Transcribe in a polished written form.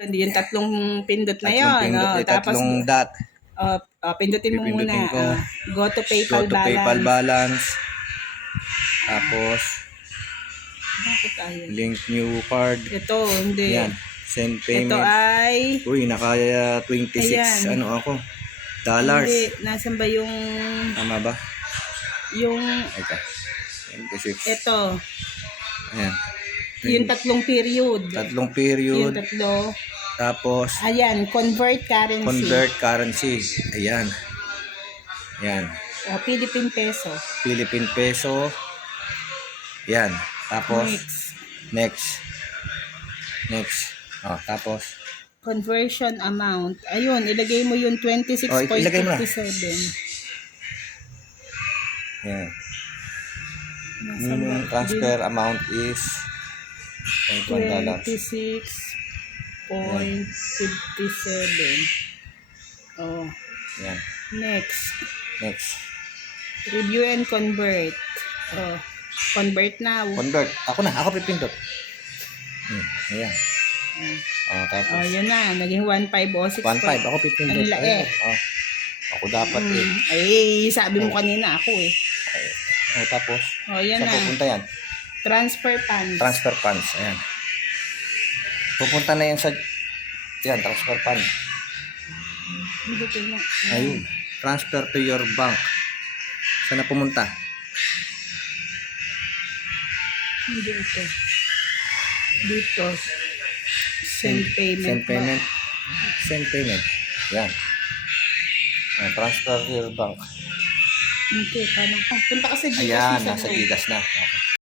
Yung tatlong pindot na Tatlong yun. pindot, Tapos, tatlong dot. pindutin mo muna. Pipindutin ko. Go to PayPal Go to PayPal balance. Tapos, Bakit ayaw? link new card. Ito, hindi. Yan. Send Ito payment. ay... Uy, naka 26 Ayan. ano ako. Dollars. Hindi. Nasaan ba yung... Tama ba? Yung... Ito. 26. Ito. Ayan. Yung tatlong period. Tatlong Yung period. tatlo. Tapos, Ayan, convert currency. convert currency. Ayan. Ayan. Philippine peso. Philippine peso. Ayan. Tapos, Next. next. Tapos, Conversion amount. Ayun, ilagay mo yung ilagay mo na. 26.57. Ayan. Nasaan Minimum ba? transfer amount is $21. 26.57. Oh, Ayan. next. Next. Review and convert. Oh, convert now. Convert. Ako pipindot. Ayan. Tapos. Yun na. Naging 1.506. 1.5. Ako pipindot. Ang lae. Ako dapat eh. Ay, sabi mo kanina ako eh. Tapos. Yan saan na. pupunta yan? Transfer funds. Transfer funds. Ayan. Pupunta na yan sa... Yan, transfer fund. Ayun. Transfer to your bank. Saan na pumunta? Hindi ito. Dito. Send payment. Send payment. Send payment. Yan. Transfer to your bank. Okay, paano? Punta ka sa Gcash. Ayan, nasa Gcash na. Okay.